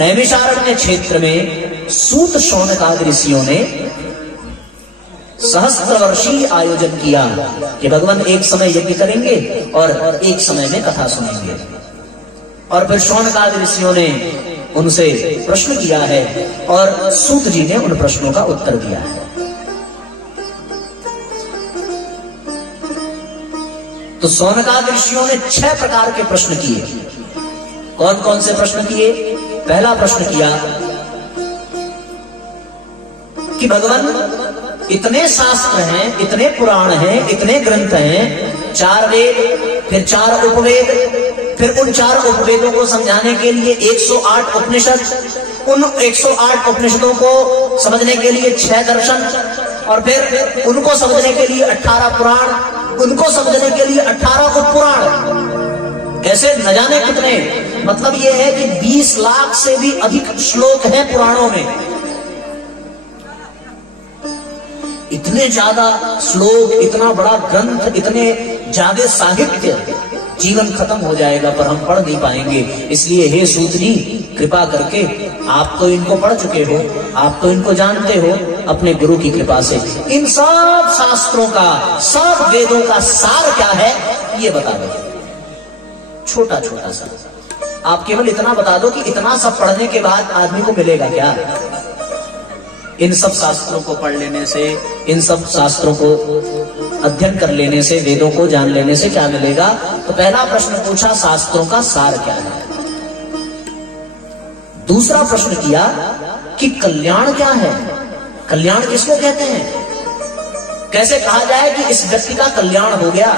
नैमिषारण्य क्षेत्र में सूत शौनकादि ऋषियों ने सहस्त्रवर्षीय आयोजन किया कि भगवान एक समय यज्ञ करेंगे और एक समय में कथा सुनेंगे। और फिर शौनकादि ऋषियों ने उनसे प्रश्न किया है और सूत जी ने उन प्रश्नों का उत्तर दिया है। तो शौनकादि ऋषियों ने 6 प्रकार के प्रश्न किए। कौन कौन से प्रश्न किए? पहला प्रश्न किया कि भगवान इतने शास्त्र हैं, इतने पुराण हैं, इतने ग्रंथ हैं, 4 वेद, फिर 4 उपवेद, फिर उन 4 उपवेदों को समझाने के लिए 108 उपनिषद, उन 108 उपनिषदों को समझने के लिए 6 दर्शन, और फिर उनको समझने के लिए 18 पुराण, उनको समझने के लिए 18 उपपुराण, ऐसे न जाने कितने। मतलब यह है कि 20 लाख से भी अधिक श्लोक हैं पुराणों में। इतने ज्यादा श्लोक, इतना बड़ा ग्रंथ, इतने ज्यादा साहित्य, जीवन खत्म हो जाएगा पर हम पढ़ नहीं पाएंगे। इसलिए हे सूत जी, कृपा करके, आप तो इनको पढ़ चुके हो, आप तो इनको जानते हो, अपने गुरु की कृपा से इन सब शास्त्रों का, सब वेदों का सार क्या है ये बता दो। छोटा छोटा सा आप केवल इतना बता दो कि इतना सब पढ़ने के बाद आदमी को मिलेगा क्या? इन सब शास्त्रों को पढ़ लेने से, इन सब शास्त्रों को अध्ययन कर लेने से, वेदों को जान लेने से क्या मिलेगा? तो पहला प्रश्न पूछा, शास्त्रों का सार क्या है। दूसरा प्रश्न किया कि कल्याण क्या है, कल्याण किसको कहते हैं, कैसे कहा जाए कि इस व्यक्ति का कल्याण हो गया।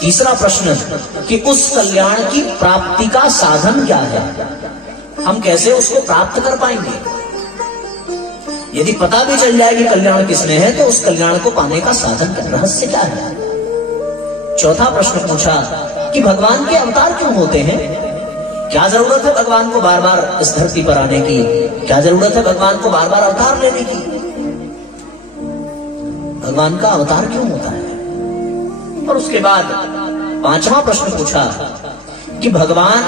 तीसरा प्रश्न कि उस कल्याण की प्राप्ति का साधन क्या है, हम कैसे उसको प्राप्त कर पाएंगे। यदि पता भी चल जाए कि कल्याण किसमें है तो उस कल्याण को पाने का साधन का रहस्य क्या है। चौथा प्रश्न पूछा कि भगवान के अवतार क्यों होते हैं, क्या जरूरत है भगवान को बार बार इस धरती पर आने की, क्या जरूरत है भगवान को बार बार अवतार लेने की, भगवान का अवतार क्यों होता है। और उसके बाद 5वां प्रश्न पूछा कि भगवान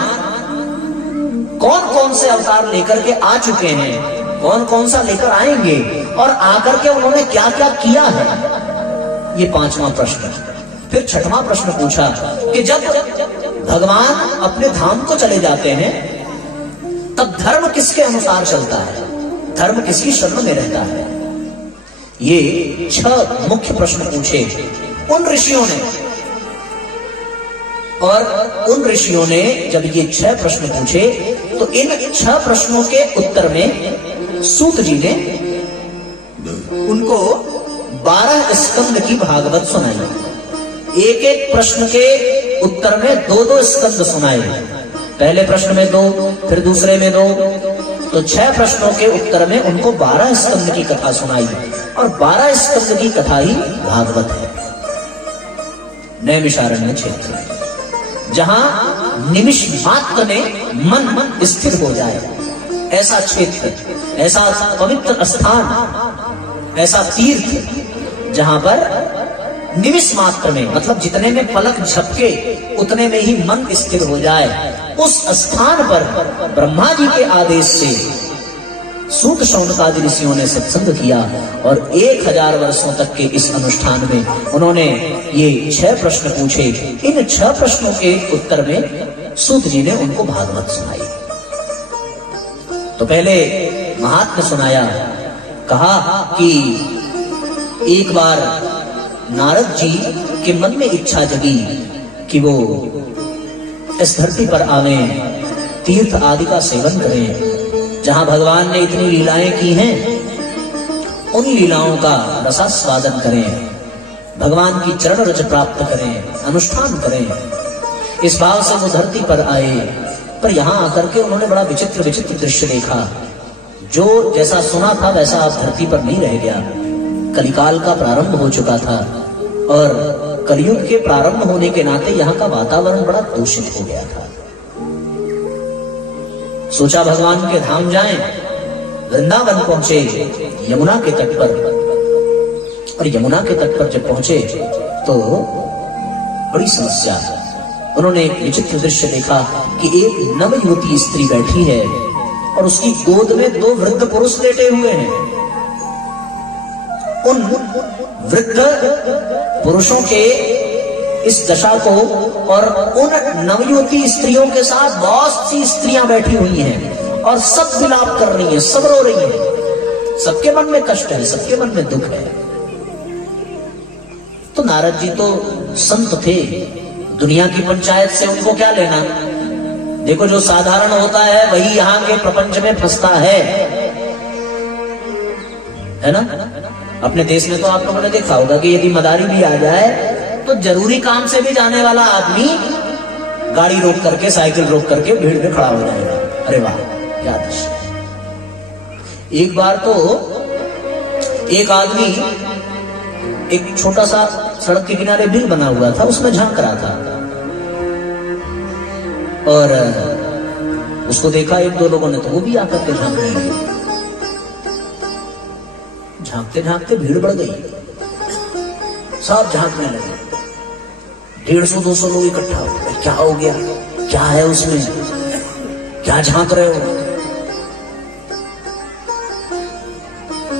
कौन कौन से अवतार लेकर के आ चुके हैं, कौन कौन सा लेकर आएंगे, और आकर के उन्होंने क्या क्या किया है। ये 5वां प्रश्न। फिर 6वां प्रश्न पूछा कि जब भगवान अपने धाम को चले जाते हैं तब धर्म किसके अनुसार चलता है, धर्म किसकी शरण में रहता है। ये 6 मुख्य प्रश्न पूछे उन ऋषियों ने। और उन ऋषियों ने जब ये 6 प्रश्न पूछे तो इन 6 प्रश्नों के उत्तर में सूत जी ने उनको 12 स्कंद की भागवत सुनाई। एक एक प्रश्न के उत्तर में 2-2 स्कंद सुनाए। पहले प्रश्न में 2, फिर दूसरे में 2, तो 6 प्रश्नों के उत्तर में उनको 12 स्कंद की कथा सुनाई। और 12 स्कंद की कथा ही भागवत है। नैमिषारण्य क्षेत्र जहां निमिष मात्र में मन स्थिर हो जाए, ऐसा क्षेत्र, ऐसा पवित्र स्थान, ऐसा तीर्थ जहां पर निमिष मात्र में, मतलब जितने में पलक झपके उतने में ही मन स्थिर हो जाए, उस स्थान पर ब्रह्मा जी के आदेश से सूत शौनकादि ऋषियों ने सत्संग किया। और 1000 वर्षों तक के इस अनुष्ठान में उन्होंने ये 6 प्रश्न पूछे। इन 6 प्रश्नों के उत्तर में सूत जी ने उनको भागवत सुनाई। तो पहले महात्म्य सुनाया, कहा कि एक बार नारद जी के मन में इच्छा जगी कि वो इस धरती पर आवे, तीर्थ आदि का सेवन करें। जहां भगवान ने इतनी लीलाएं की हैं उन लीलाओं का रसास्वादन करें, भगवान की चरण रज प्राप्त करें, अनुष्ठान करें। इस भाव से वो धरती पर आए। पर यहां आकर के उन्होंने बड़ा विचित्र विचित्र दृश्य देखा। जो जैसा सुना था वैसा अब धरती पर नहीं रह गया। कलिकाल का प्रारंभ हो चुका था और कलयुग के प्रारंभ होने के नाते यहाँ का वातावरण बड़ा दूषित हो गया था। सोचा भगवान के धाम जाएं, वृंदावन पहुंचे, यमुना के तट पर। और यमुना के तट पर जब पहुंचे तो बड़ी समस्या है। उन्होंने एक विचित्र दृश्य देखा कि एक नवयुवती स्त्री बैठी है और उसकी गोद में 2 वृद्ध पुरुष लेटे हुए हैं। उन वृद्ध पुरुषों के इस दशा को और उन नवयुवती स्त्रियों के साथ बहुत सी स्त्रियां बैठी हुई हैं और सब विलाप कर रही हैं, सब रो रही हैं। सबके मन में कष्ट है, सबके मन में दुख है। तो नारद जी तो संत थे, दुनिया की पंचायत से उनको क्या लेना। देखो, जो साधारण होता है वही यहाँ के प्रपंच में फंसता है ना। अपने देश में तो आप लोगों ने देखा होगा कि यदि मदारी भी आ जाए तो जरूरी काम से भी जाने वाला आदमी गाड़ी रोक करके, साइकिल रोक करके भीड़ में खड़ा हो जाएगा। अरे वाह, क्या दृश्य। एक बार तो एक आदमी एक छोटा सा सड़क के किनारे बिल बना हुआ था, उसमें झांक रहा था और उसको देखा 1-2 लोगों ने, तो वो भी आकर के झांकने लगे। झांकते झांकते भीड़ बढ़ गई, सब झांकने लगे। 150-200 लोग इकट्ठा हो गए। क्या हो गया, क्या है उसमें, क्या झांक रहे हो?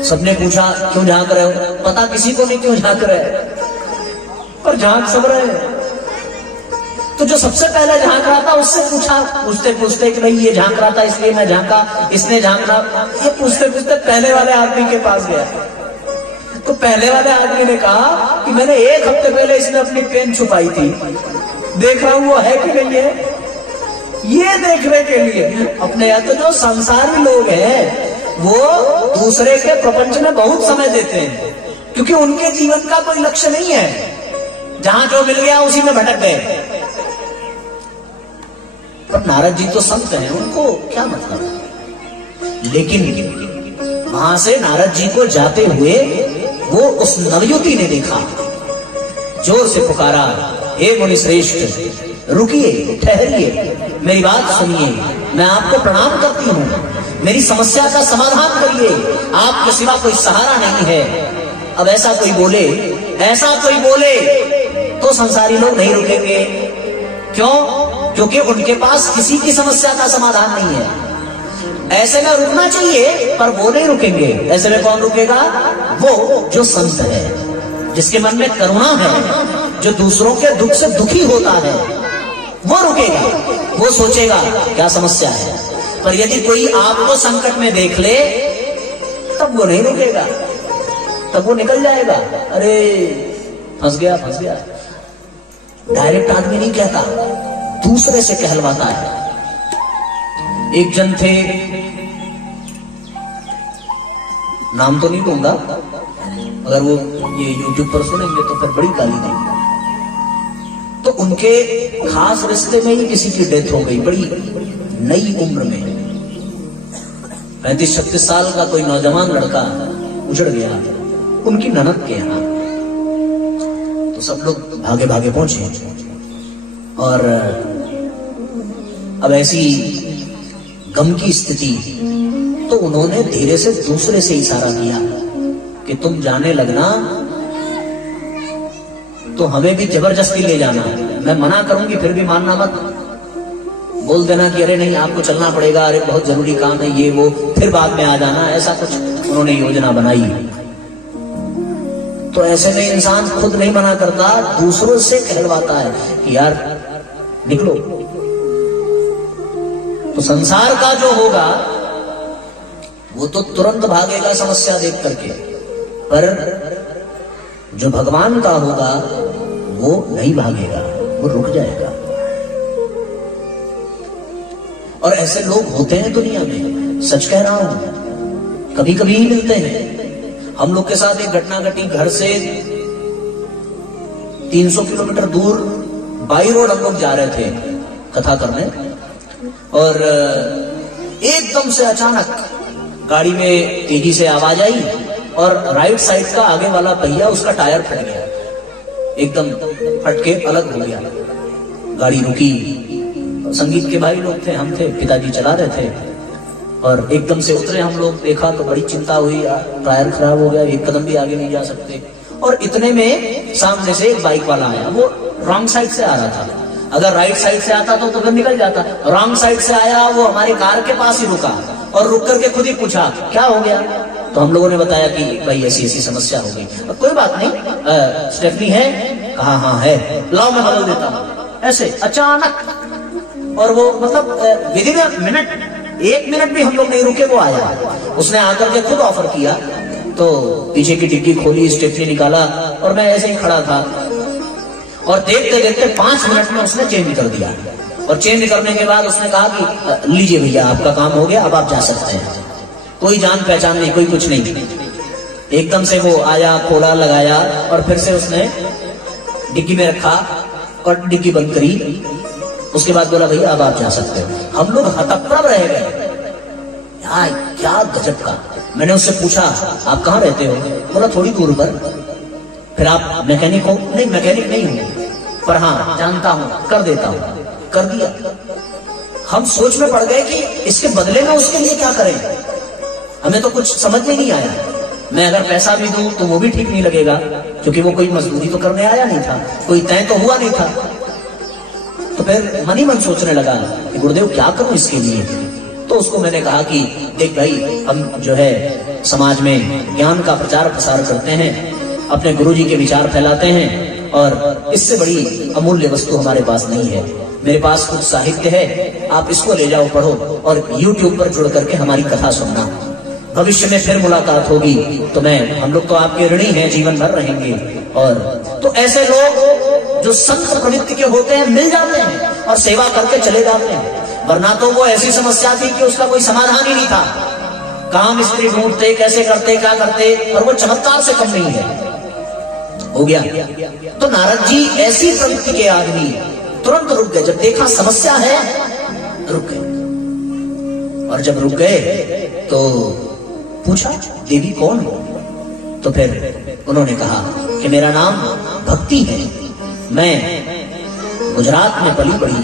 सबने पूछा क्यों झांक रहे हो? पता किसी को नहीं क्यों झांक रहे हैं, पर झांक सब रहे हैं। तो जो सबसे पहले झांक रहा था उससे पूछा, पूछते पूछते कि भाई ये झांक रहा था इसलिए मैं झांका, इसने झांकना, ये पूछते पूछते पहले वाले आदमी के पास गया। तो पहले वाले आदमी ने कहा कि मैंने 1 हफ्ते पहले इसने अपनी पेन छुपाई थी, देख रहा हूं वो है कि नहीं है, ये देखने के लिए। अपने यहाँ तो जो संसारी लोग हैं वो दूसरे के प्रपंच में बहुत समय देते हैं, क्योंकि उनके जीवन का कोई लक्ष्य नहीं है, जहां जो मिल गया उसी में भटक गए। पर नारद जी तो संत हैं, उनको क्या मतलब। लेकिन वहां से नारद जी को जाते हुए वो उस नवयुवती ने देखा, जोर से पुकारा, हे मुनि श्रेष्ठ, रुकिए, ठहरिए, मेरी बात सुनिए, मैं आपको प्रणाम करती हूं, मेरी समस्या का समाधान करिए, आपके सिवा कोई सहारा नहीं है। अब ऐसा कोई बोले तो संसारी लोग नहीं रुकेंगे। क्यों? क्योंकि उनके पास किसी की समस्या का समाधान नहीं है। ऐसे में रुकना चाहिए, पर वो नहीं रुकेंगे। ऐसे में कौन रुकेगा? वो जो संत है, जिसके मन में करुणा है, जो दूसरों के दुख से दुखी होता है, वो रुकेगा। वो सोचेगा क्या समस्या है। पर यदि कोई आपको संकट में देख ले तब वो नहीं रुकेगा, तब वो निकल जाएगा। अरे फंस गया, फंस गया। डायरेक्ट आदमी नहीं कहता, दूसरे से कहलवाता है। एक जन थे, नाम तो नहीं लूंगा, अगर वो ये YouTube पर सुनेंगे तो फिर बड़ी गाली देंगे। तो उनके खास रिश्ते में ही किसी की डेथ हो गई, बड़ी नई उम्र में। 35-36 साल का कोई नौजवान लड़का उजड़ गया उनकी ननद के यहाँ। तो सब लोग भागे भागे पहुंचे और अब ऐसी गम की स्थिति, तो उन्होंने धीरे से दूसरे से इशारा किया कि तुम जाने लगना तो हमें भी जबरदस्ती ले जाना, मैं मना करूंगी फिर भी मानना मत। बोल देना कि अरे नहीं आपको चलना पड़ेगा, अरे बहुत जरूरी काम है, ये वो, फिर बाद में आ जाना। ऐसा कुछ उन्होंने योजना बनाई। तो ऐसे में इंसान खुद नहीं मना करता, दूसरों से कहलवाता है कि यार निकलो। तो संसार का जो होगा वो तो तुरंत भागेगा समस्या देख करके, पर जो भगवान का होगा वो नहीं भागेगा, वो रुक जाएगा। और ऐसे लोग होते हैं दुनिया में, सच कह रहा हूं, कभी कभी ही मिलते हैं। हम लोग के साथ एक घटना घटी, घर से 300 किलोमीटर दूर बाई रोड हम लोग जा रहे थे कथा करने, और एकदम से अचानक गाड़ी में तेजी से आवाज आई और राइट साइड का आगे वाला पहिया, उसका टायर फट गया, एकदम फट के अलग हो गया। गाड़ी रुकी, संगीत के भाई लोग थे, हम थे, पिताजी चला रहे थे, और एकदम से उतरे हम लोग, देखा तो बड़ी चिंता हुई, टायर खराब हो गया, एक कदम भी आगे नहीं जा सकते। और इतने में सामने से एक बाइक वाला आया, वो रॉन्ग साइड से आ रहा था, अगर राइट साइड से आता तो फिर निकल जाता, रॉन्ग साइड से आया, वो हमारी कार के पास ही रुका और रुक करके खुद ही पूछा क्या हो गया। तो हम लोगों ने बताया कि भाई ऐसी ऐसी समस्या हो गई। कोई बात नहीं, स्टेफनी है, कहा हाँ है, लाओ मैं बदल देता हूं। ऐसे अचानक, और वो मतलब with in a minute, 1 minute भी हम लोग नहीं रुके, वो आया, उसने आकर के खुद ऑफर किया। तो पीछे की डिग्गी खोली, स्टेफनी निकाला और मैं ऐसे ही खड़ा था और देखते देखते 5 मिनट में उसने चेंज कर दिया। और चेंज करने के बाद उसने कहा कि लीजिए भैया आपका काम हो गया, अब आप जा सकते हैं। कोई जान पहचान नहीं, कोई कुछ नहीं। एकदम से वो आया, खोला, लगाया और फिर से उसने डिग्गी में रखा और डिग्गी बंद करी। उसके बाद बोला भैया अब आप जा सकते हो। हम लोग हतप्रभ रह गए, यार क्या गजब का। मैंने उससे पूछा आप कहाँ रहते हो? बोला थोड़ी दूर पर। फिर आप मैकेनिक हो? नहीं मैकेनिक नहीं हूं, पर हाँ जानता हूं, कर देता हूं। कर दिया। हम सोच में पड़ गए कि इसके बदले में उसके लिए क्या करें। हमें तो कुछ समझ में नहीं आया। मैं अगर पैसा भी दूं तो वो भी ठीक नहीं लगेगा, क्योंकि वो कोई मजदूरी तो करने आया नहीं था, कोई तय तो हुआ नहीं था। तो फिर मन ही मन सोचने लगा कि गुरुदेव क्या करूं इसके लिए। तो उसको मैंने कहा कि देख भाई, हम जो है समाज में ज्ञान का प्रचार प्रसार करते हैं, अपने गुरुजी के विचार फैलाते हैं, और इससे बड़ी अमूल्य वस्तु हमारे पास नहीं है। मेरे पास कुछ साहित्य है, आप इसको ले जाओ, पढ़ो और YouTube पर जुड़ करके हमारी कथा सुनना। भविष्य में फिर मुलाकात होगी तो हम लोग तो आपके ऋणी हैं, जीवन भर रहेंगे। और तो ऐसे लोग जो संत प्रवृत्ति के होते हैं मिल जाते हैं और सेवा करके चले जाते हैं। वरना तो वो ऐसी समस्या थी कि उसका कोई समाधान ही नहीं था। काम स्त्री ढूंढते, कैसे करते, क्या करते, और वो चमत्कार से कम नहीं है। हो गया। तो नारद जी ऐसी प्रवृत्ति के आदमी तुरंत रुक गए। जब देखा समस्या है रुक गए, और जब रुक गए तो पूछा देवी कौन हो? तो फिर उन्होंने कहा कि मेरा नाम भक्ति है, मैं गुजरात में पली बढ़ी,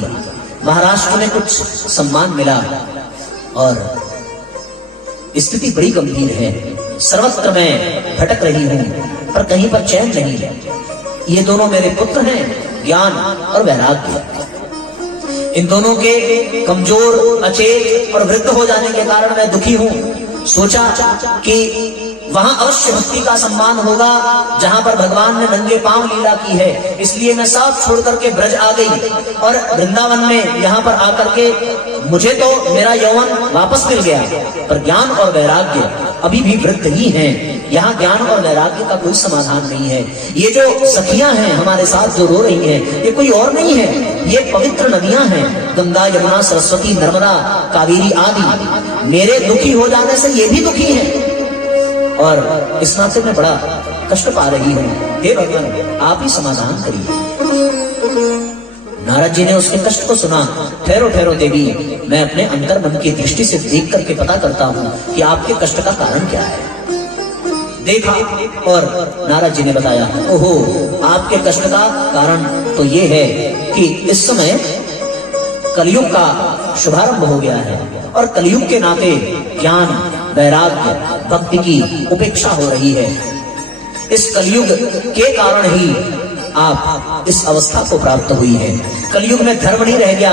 महाराष्ट्र में कुछ सम्मान मिला और स्थिति बड़ी गंभीर है, सर्वत्र मैं भटक रही हूं पर कहीं पर चैन नहीं है। ये दोनों मेरे पुत्र हैं, ज्ञान और वैराग्य। इन दोनों के कमजोर, अचेत और वृद्ध हो जाने के कारण मैं दुखी हूं। सोचा कि वहां अवश्य भक्ति का सम्मान होगा जहां पर भगवान ने नंगे पांव लीला की है। इसलिए मैं सब छोड़ करके ब्रज आ गई और वृंदावन में यहाँ पर आकर के मुझे तो मेरा यौवन वापस मिल गया, पर ज्ञान और वैराग्य अभी भी वृद्ध ही हैं। यहाँ ज्ञान और वैराग्य का कोई समाधान नहीं है। ये जो सखियां हैं हमारे साथ जो रो रही हैं, ये कोई और नहीं है, ये पवित्र नदियां हैं, गंगा, यमुना, सरस्वती, नर्मदा, कावेरी आदि। मेरे दुखी हो जाने से ये भी दुखी हैं और इस नाते मैं बड़ा कष्ट पा रही हूं। हे भगवान आप ही समाधान करिए। नारद जी ने उसके कष्ट को सुना। ठहरो ठहरो देवी, मैं अपने अंतर मन की दृष्टि से देख करके पता करता हूं कि आपके कष्ट का कारण क्या है। देखा और नारद जी ने बताया, ओहो आपके कष्ट का कारण तो ये है कि इस समय कलयुग का शुभारंभ हो गया है और कलयुग के नाते ज्ञान, वैराग्य, भक्ति की उपेक्षा हो रही है। इस कलयुग के कारण ही आप इस अवस्था को प्राप्त हुई है। कलयुग में धर्म नहीं रह गया,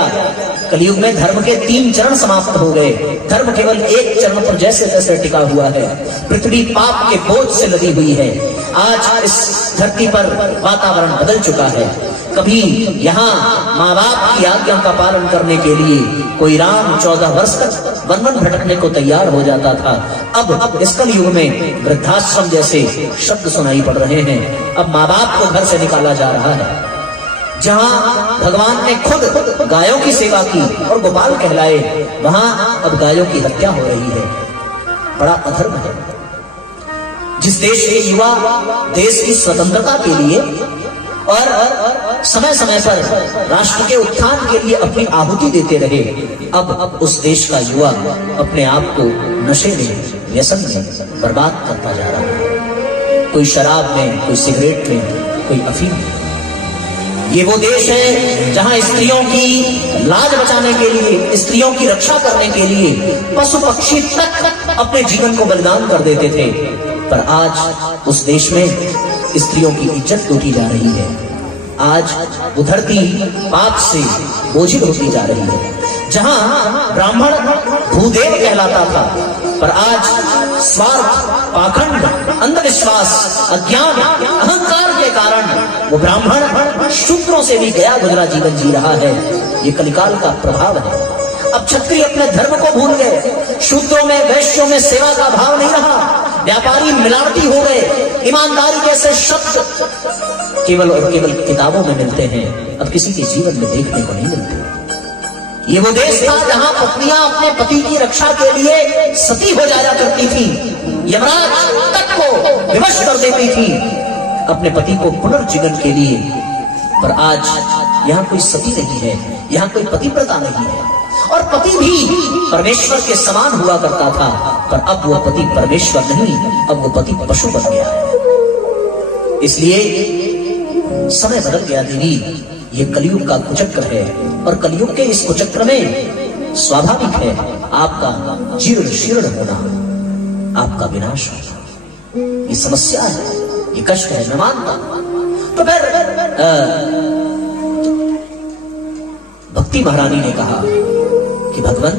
कलयुग में धर्म के 3 चरण समाप्त हो गए। धर्म केवल एक चरण पर जैसे तैसे टिका हुआ है। पृथ्वी पाप के बोझ से लदी हुई है। आज इस धरती पर वातावरण बदल चुका है। कभी यहाँ माँ बाप की आज्ञा का पालन करने के लिए कोई राम 14 वर्ष तक वन वन भटकने को तैयार हो जाता था। अब इस कलयुग में वृद्धाश्रम जैसे शब्द सुनाई पड़ रहे हैं। अब माँ बाप को घर से निकाला जा रहा है। जहाँ भगवान ने खुद गायों की सेवा की और गोपाल कहलाए, वहां अब गायों की हत्या हो रही है। बड़ा अधर्म है। जिस देश के युवा देश की स्वतंत्रता के लिए और समय समय पर राष्ट्र के उत्थान के लिए अपनी आहुति देते रहे, अब उस देश का युवा अपने आप को नशे में, व्यसन में बर्बाद करता जा रहा है। कोई शराब में, कोई सिगरेट में, कोई अफीम में। ये वो देश है जहां स्त्रियों की लाज बचाने के लिए, स्त्रियों की रक्षा करने के लिए पशु पक्षी तक अपने जीवन को बलिदान कर देते थे। पर आज उस देश में स्त्रियों की इज्जत लूटी जा रही है। आज वो धरती पाप से बोझिल होती जा रही है। जहां ब्राह्मण भूदेव कहलाता था, पर आज स्वार्थ, पाखंड, अंधविश्वास, अज्ञान, अहंकार के कारण वो ब्राह्मण शूद्रों से भी गया गुजरा जीवन जी रहा है। ये कलिकाल का प्रभाव है। अब क्षत्रिय अपने धर्म को भूल गए, शूद्रों में, वैश्यों में सेवा का भाव नहीं रहा, व्यापारी मिलावटी हो गए, ईमानदारी जैसे शब्द केवल और केवल किताबों में मिलते हैं, अब किसी के जीवन में देखने को नहीं मिलते। ये वो देश था जहां पत्नियां अपने पति की रक्षा के लिए सती हो जाया करती थी, यमराज तक को विवश कर देती थी अपने पति को पुनर्जीवन के लिए। पर आज यहाँ कोई सती नहीं है, यहाँ कोई पतिव्रता नहीं है, और पति भी परमेश्वर के समान हुआ करता था, पर अब वो पति परमेश्वर नहीं, अब वो पति पशु बन गया है। इसलिए समय बदल गया देवी, ये कलयुग का कुचक्र है, और कलयुग के इस कुचक्र में स्वाभाविक है आपका जीर्ण शीर्ण होना, आपका विनाश होना। ये समस्या है, ये कष्ट है, मैं मानता। तो फिर भक्ति महारानी ने कहा कि भगवान,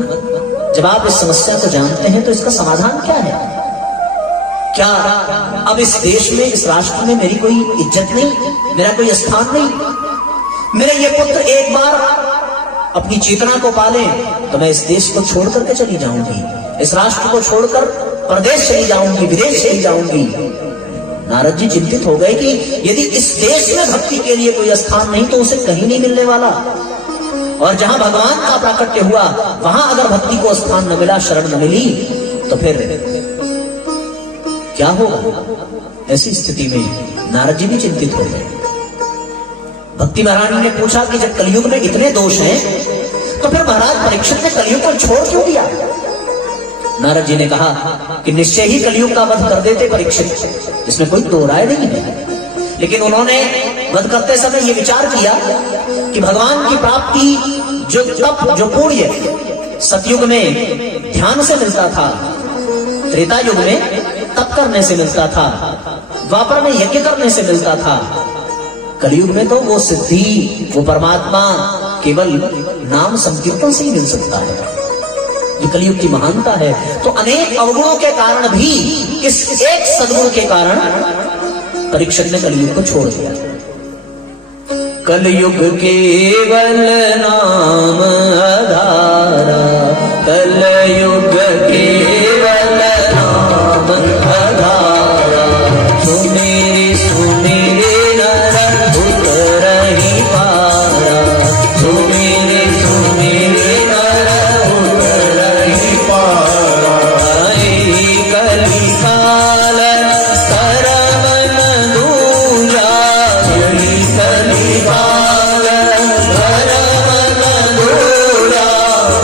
जब आप इस समस्या को जानते हैं तो इसका समाधान क्या है? क्या अब इस देश में, इस राष्ट्र में मेरी कोई इज्जत नहीं, मेरा कोई स्थान नहीं? मेरे ये पुत्र एक बार अपनी चेतना को पाले तो मैं इस देश को छोड़ करके चली जाऊंगी, इस राष्ट्र को छोड़कर प्रदेश चली जाऊंगी, विदेश चली जाऊंगी। नारद जी चिंतित हो गए कि यदि इस देश में भक्ति के लिए कोई स्थान नहीं तो उसे कहीं नहीं मिलने वाला, और जहां भगवान का प्राकट्य हुआ वहां अगर भक्ति को स्थान न मिला, शरण न मिली, तो फिर क्या होगा? ऐसी स्थिति में नारद जी भी चिंतित हो गए। भक्ति महारानी ने पूछा कि जब कलयुग में इतने दोष हैं तो फिर महाराज परीक्षित ने कलयुग को छोड़ क्यों दिया? नारद जी ने कहा कि निश्चय ही कलयुग का वध कर देते परीक्षित, इसमें कोई दो राय नहीं है। लेकिन उन्होंने वध करते समय ये विचार किया कि भगवान की प्राप्ति जो तप, जो पुण्य सतयुग में ध्यान से मिलता था, त्रेता युग में तप करने से मिलता था, द्वापर में यज्ञ करने से मिलता था, कलयुग में तो वो सिद्धि, वो परमात्मा केवल नाम संकीर्तन से ही मिल सकता है। ये कलयुग की महानता है। तो अनेक अवगुणों के कारण भी इस एक सद्गुण के कारण परीक्षित ने कलयुग को छोड़ दिया। कलयुग केवल नाम आधारा, कलयुग केवल नाम आधारा, सुमेरे सुमेरे नर उतरहि पारा, सुमेरे सुमेरे नर उतरहि पारा। कलि काल करम न दूजा, कलि काल करम न दूजा,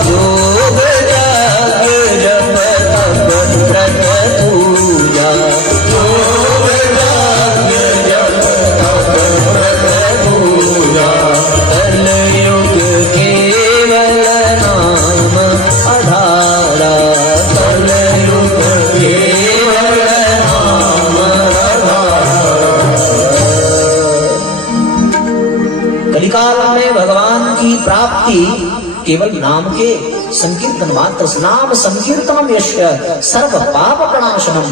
योग जग जप तप व्रत पूजा, योग जग जप तप व्रत पूजा। कलयुग केवल नाम आधारा, कलयुग केवल नाम आधारा। कलिकाल में भगवान की प्राप्ति केवल नाम के संकीर्तन मात्र, नाम संकीर्तनम यश सर्व पाप प्रणाशनम,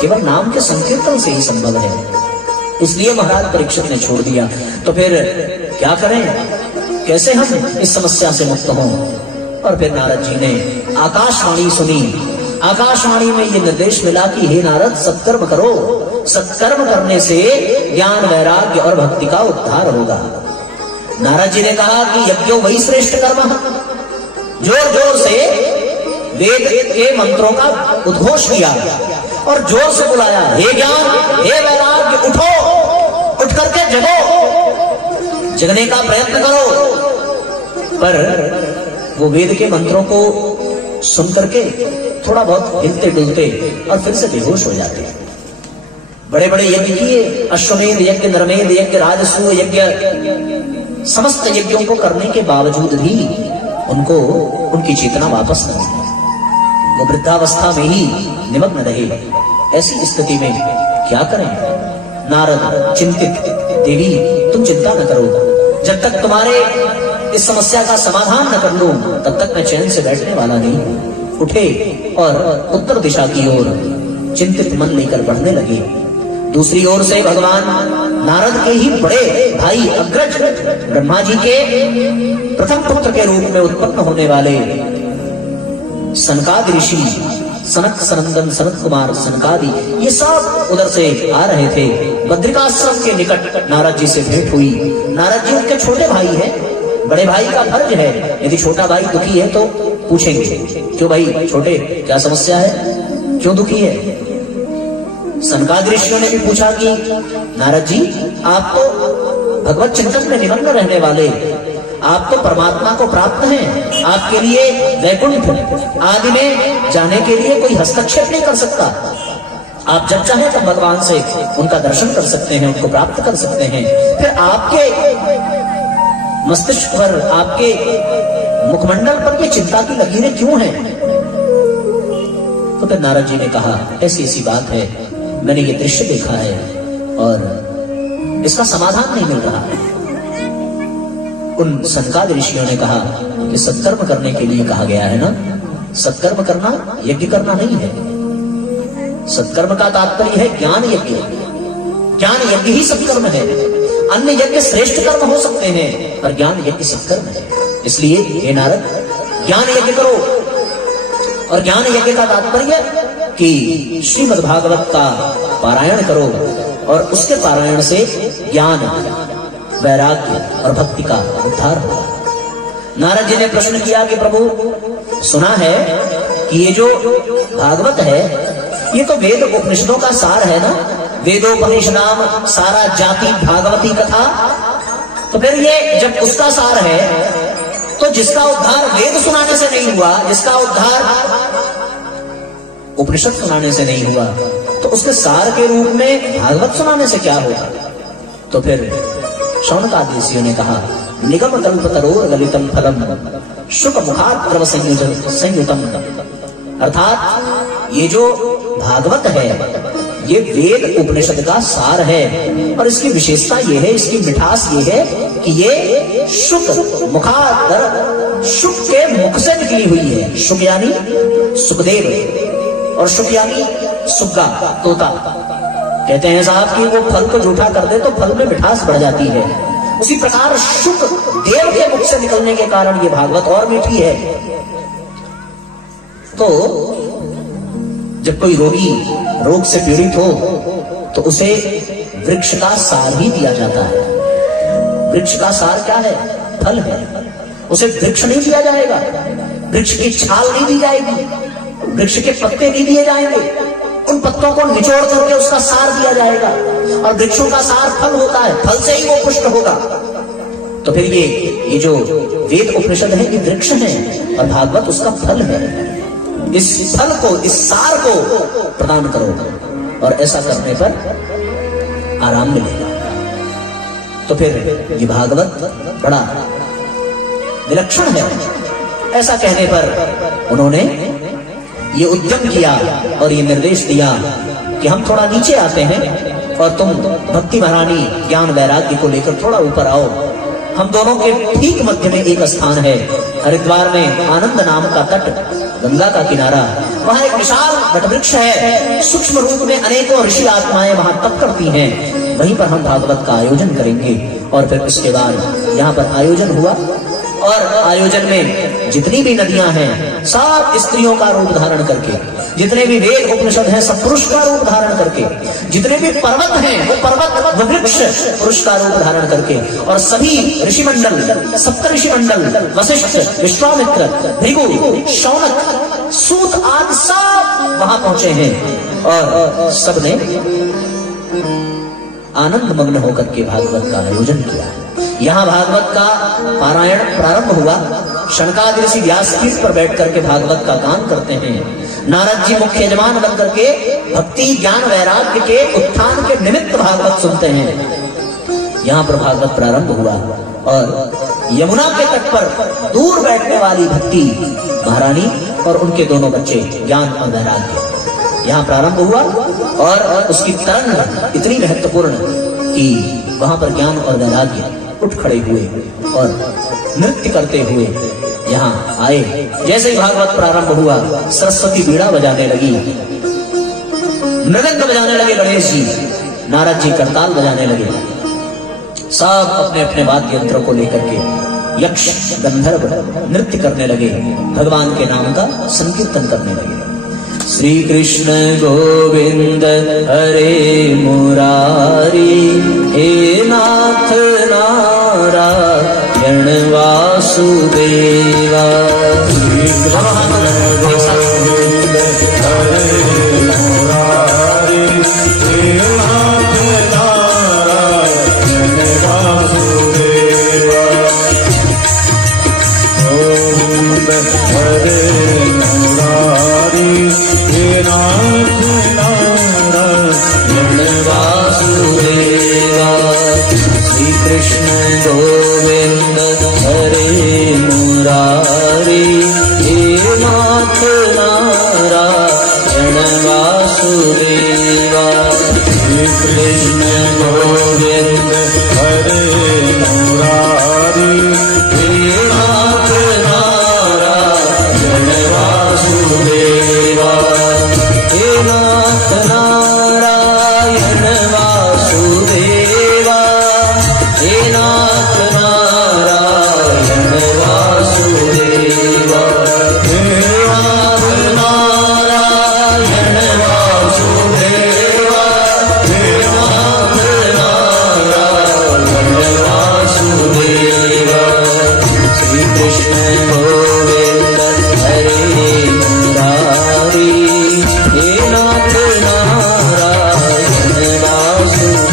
केवल नाम के संकीर्तन से ही संभव है। इसलिए महाराज परीक्षित ने छोड़ दिया। तो फिर क्या करें, कैसे हम इस समस्या से मुक्त हों? और फिर नारद जी ने आकाशवाणी सुनी। आकाशवाणी में ये निर्देश मिला कि हे नारद, सत्कर्म करो, सत्कर्म करने से ज्ञान, वैराग्य और भक्ति का उद्धार होगा। नारद जी ने कहा कि यज्ञो वही श्रेष्ठ कर्म है। जोर जोर से वेद के मंत्रों का उद्घोष किया और जोर से बुलाया, हे ज्ञान, हे वैराग्य, उठो, उठ करके जगो, जगने का प्रयत्न करो। पर वो वेद के मंत्रों को सुन करके थोड़ा बहुत हिलते डुलते और फिर से बेहोश हो जाते। बड़े बड़े यज्ञ किए, अश्वमेध यज्ञ, नरमेध यज्ञ, राजसूय यज्ञ, समस्त यज्ञों को करने के बावजूद भी उनको उनकी चेतना वापस नहीं आई। वो वृद्धावस्था में ही निमग्न रहे। ऐसी स्थिति में क्या करें? नारद चिंतित देवी तुम चिंता न करो, जब तक तुम्हारे इस समस्या का समाधान न कर लूं तब तक मैं चैन से बैठने वाला नहीं। उठे और उत्तर दिशा की ओर चिंतित मन लेकर बढ़ने लगे। दूसरी ओर से भगवान नारद के ही बड़े भाई अग्रज ब्रह्मा जी के प्रथम पुत्र के रूप में उत्पन्न होने वाले सनकादि ऋषि सनक सनंदन सनत कुमार सनकादि, ये सब उधर से आ रहे थे। बद्रिकाश्रम के निकट नारद जी से भेंट हुई। नारद जी उनके छोटे भाई हैं, बड़े भाई का फर्ज है यदि छोटा भाई दुखी है तो पूछेंगे, क्यों भाई छोटे, क्या समस्या है, क्यों दुखी है। सनकादि ऋषियों ने भी पूछा कि नारद जी आप तो भगवत चिंतन में निमग्न रहने वाले, आप तो परमात्मा को प्राप्त हैं, आपके लिए वैकुंठ आदि में जाने के लिए कोई हस्तक्षेप नहीं कर सकता। आप जब चाहें तब भगवान से उनका दर्शन कर सकते हैं, उनको प्राप्त कर सकते हैं। फिर आपके मस्तिष्क पर, आपके मुखमंडल पर ये चिंता की लकीरें क्यों हैं। तो फिर नारद जी ने कहा ऐसी ऐसी बात है, मैंने ये दृश्य देखा है और इसका समाधान नहीं मिल रहा है। उन सनकादि ऋषियों ने कहा कि सत्कर्म करने के लिए कहा गया है ना, सत्कर्म करना यज्ञ करना नहीं है। सत्कर्म का तात्पर्य है ज्ञान यज्ञ, ज्ञान यज्ञ ही सत्कर्म है। अन्य यज्ञ श्रेष्ठ कर्म हो सकते हैं पर ज्ञान यज्ञ सत्कर्म है। इसलिए हे नारद ज्ञान यज्ञ करो, और ज्ञान यज्ञ का तात्पर्य कि श्रीमद् भागवत का पारायण करो और उसके पारायण से ज्ञान, वैराग्य और भक्ति का उद्धार होगा। नारद जी ने प्रश्न किया कि प्रभु सुना है कि ये जो भागवत है ये तो वेद उपनिषदों का सार है ना, वेदोपनिषदाम सारा जाति भागवती कथा। तो फिर ये जब उसका सार है तो जिसका उद्धार वेद सुनाने से नहीं हुआ, जिसका उद्धार उपनिषद सुनाने से नहीं हुआ, तो उसके सार के रूप में भागवत सुनाने से क्या होगा। तो फिर शौनकादि ऋषियों ने कहा निगम कल्प तरोर गलितम फलम शुक मुखाद्रव संयुतम, अर्थात ये जो भागवत है ये वेद उपनिषद का सार है और इसकी विशेषता ये है, इसकी मिठास ये है कि ये शुक मुखाद्र, शुक के मुख से निकली हुई है। शुक यानी सुखदेव और शुक यानी सुग्गा, तोता। कहते हैं साहब कि वो फल को जूठा कर दे तो फल में मिठास बढ़ जाती है, उसी प्रकार शुक देव के मुख से निकलने के कारण ये भागवत और मीठी है। तो जब कोई रोगी रोग से पीड़ित हो तो उसे वृक्ष का सार ही दिया जाता है। वृक्ष का सार क्या है, फल है। उसे वृक्ष नहीं दिया जाएगा, वृक्ष की छाल नहीं दी जाएगी, वृक्ष के पत्ते नहीं दिए जाएंगे, उन पत्तों को निचोड़ करके उसका सार दिया जाएगा। और वृक्षों का सार फल होता है, फल से ही वो पुष्ट होगा। तो फिर ये जो वेद उपनिषद है ये वृक्ष है और भागवत उसका फल है। इस फल को, इस सार को प्रदान करो और ऐसा करने पर आराम मिलेगा। तो फिर ये भागवत बड़ा विलक्षण है। ऐसा कहने पर उन्होंने ये उद्यम किया और ये निर्देश दिया कि हम थोड़ा नीचे आते हैं और तुम भक्ति महारानी ज्ञान वैराग्य को लेकर थोड़ा ऊपर आओ। हम दोनों के ठीक मध्य में एक स्थान है, हरिद्वार में आनंद नाम का तट, गंगा का किनारा, वहां एक विशाल वटवृक्ष है। सूक्ष्म रूप में अनेकों ऋषि आत्माएं वहां तप करती हैं। वहीं पर हम भागवत का आयोजन करेंगे। और फिर उसके बाद यहाँ पर आयोजन हुआ और आयोजन में जितनी भी नदियां हैं सब स्त्रियों का रूप धारण करके, जितने भी वेद उपनिषद हैं सब पुरुष का रूप धारण करके, जितने भी पर्वत हैं वो पर्वत व वृक्ष पुरुष का रूप धारण करके, और सभी ऋषि मंडल, सप्त ऋषि मंडल, वशिष्ठ, विश्वामित्र, भृगु, शौनक, सूत आदि सब वहां पहुंचे हैं और सबने आनंद मग्न होकर के भागवत का आयोजन किया। यहाँ भागवत का पारायण प्रारंभ हुआ। शनकादि ऋषि व्यासपीठ पर बैठ करके भागवत का गान करते हैं। नारद जी मुख्य यजमान बन करके भक्ति ज्ञान वैराग्य के उत्थान के निमित्त भागवत सुनते हैं। यहाँ पर भागवत प्रारंभ हुआ और यमुना के तट पर दूर बैठने वाली भक्ति महारानी और उनके दोनों बच्चे ज्ञान और वैराग्य यहाँ प्रारंभ हुआ और उसकी तरंग इतनी महत्वपूर्ण कि वहां पर ज्ञान और वैराग्य उठ खड़े हुए और नृत्य करते हुए यहाँ आए। जैसे ही भागवत प्रारंभ हुआ, सरस्वती बीड़ा बजाने लगी, मृदंग बजाने लगे गणेश जी, नारद जी करताल बजाने लगे, सब अपने अपने वाद्य यंत्रों को लेकर के यक्ष गंधर्व नृत्य करने लगे, भगवान के नाम का संकीर्तन करने लगे। श्री कृष्ण गोविंद हरे मुरारी, हे नाथ नारायण वासुदेवा। कृष्ण गोविंद हरे मुरारी, हे नाथ नारायण वासुदेवा। श्री कृष्ण गोविंद हरे मुरारी, हे नाथ नारायण वासुदेवा। हे नाथ नारायण वासुदेवा, हे नाथ नारायण वासुदेवा। हे नाथ नारायण वासुदेवा, हे नाथ नारायण वासुदेवा। श्री कृष्ण गोविंद हरे मुरारी, हे नाथ नारायण वासुदेवा।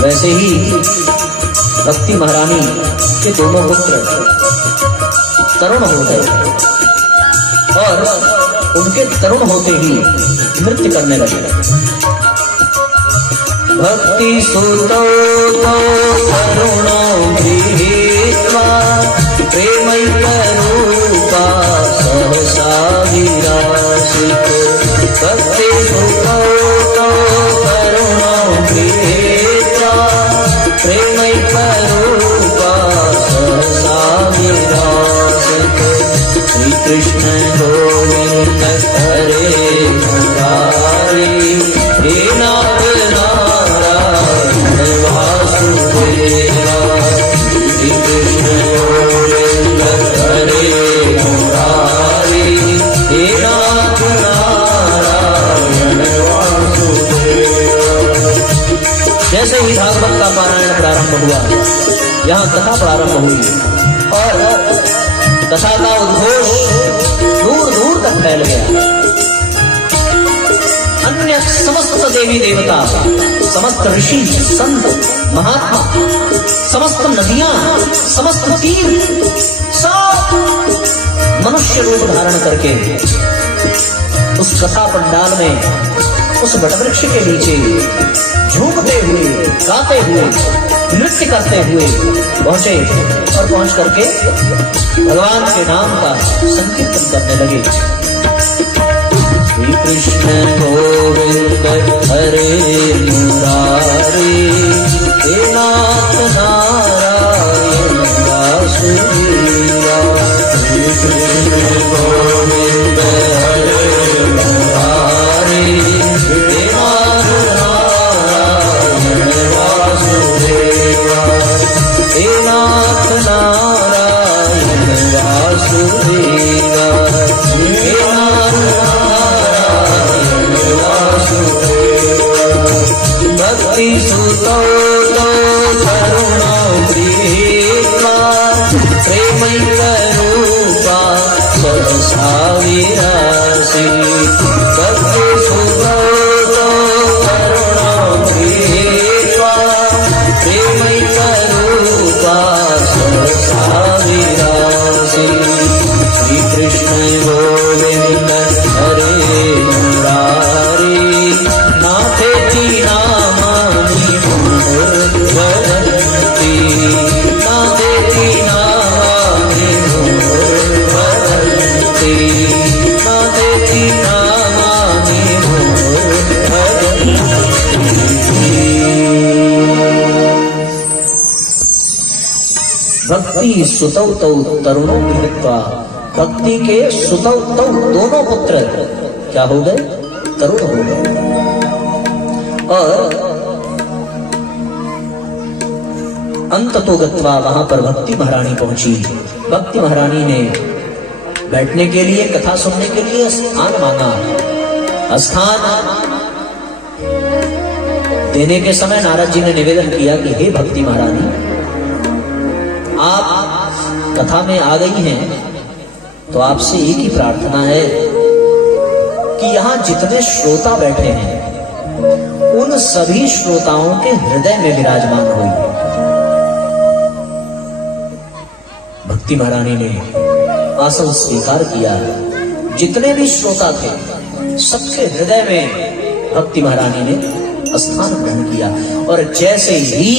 वैसे ही भक्ति महारानी के दोनों पुत्र तरुण हो गए और उनके तरुण होते ही नृत्य करने लगे। भक्ति सुतो तरुणो गृहीत्वा, प्रेमैकरूपा सहसा विरासित। भक्ति सुतो तरुणो गृहीत्वा, प्रेमैकरूपा सहसा विरासित। श्री कृष्ण गोविंद हरे मुरारी, हे नाथ नारायण वासुदेवा। श्री कृष्ण गोविंद हरे मुरारी, हे नाथ नारायण वासुदेवा। जैसे ही भागवत का पारायण प्रारंभ हुआ, यहाँ कथा प्रारंभ हुई और कथा का उद्घोष दूर दूर तक फैल गया। अन्य समस्त देवी देवता, समस्त ऋषि संत महात्मा, समस्त नदियां, समस्त तीर्थ सब मनुष्य रूप धारण करके उस कथा पंडाल में, उस वटवृक्ष के नीचे झूमते हुए, गाते हुए, नृत्य करते हुए पहुंचे और पहुंच करके भगवान के नाम का संकीर्तन करने लगे। श्री कृष्ण गोविंद हरे मुरारी, हे नाथ नारायण वासुदेवा। श्री कृष्ण गोविंद हरे मुरारी, हे नाथ नारायण वासुदेवा। हे नाथ नारायण वासुदेवा, हे नाथ भक्ति सुतो करुणा प्रियेत्वा, प्रेमैक रूपा सरसा विरासी। भक्ति सुतो करुणा प्रियेत्वा, प्रेमैक रूपा सरसा विरासी। श्री कृष्ण गोविंद हरे मुरारी, नाथेति नामानि मुहुर्भवन्ति, नाथेति नामानि मुहुर्भवन्ति, नाथेति नामानि मुहुर्भवन्ति। भक्ति सुतौ तौ तरुणो मिलित्वा, भक्ति के सुतौ तौ दोनों पुत्र क्या हो गए? तरुण हो गए। और अंततो गत्वा वहां पर भक्ति महारानी पहुंची। भक्ति महारानी ने बैठने के लिए, कथा सुनने के लिए स्थान मांगा। स्थान देने के समय नारद जी ने निवेदन किया कि हे भक्ति महारानी, आप कथा में आ गई हैं तो आपसे एक ही प्रार्थना है कि यहां जितने श्रोता बैठे हैं उन सभी श्रोताओं के हृदय में विराजमान हुई। भक्ति महारानी ने आसन स्वीकार किया। जितने भी श्रोता थे सबके हृदय में भक्ति महारानी ने स्थान ग्रहण किया। और जैसे ही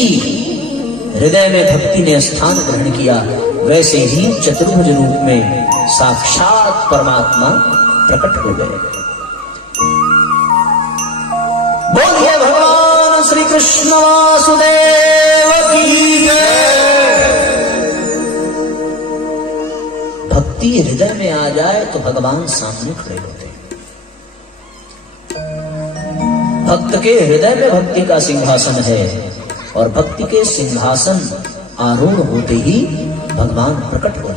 हृदय में भक्ति ने स्थान ग्रहण किया, वैसे ही चतुर्भुज रूप में साक्षात परमात्मा प्रकट हो गए। बोलिए भगवान श्री कृष्ण वासुदेव की जय। भक्ति हृदय में आ जाए तो भगवान सामने खड़े होते हैं। भक्त के हृदय में भक्ति का सिंहासन है और भक्ति के सिंहासन आरूढ़ होते ही भगवान प्रकट हो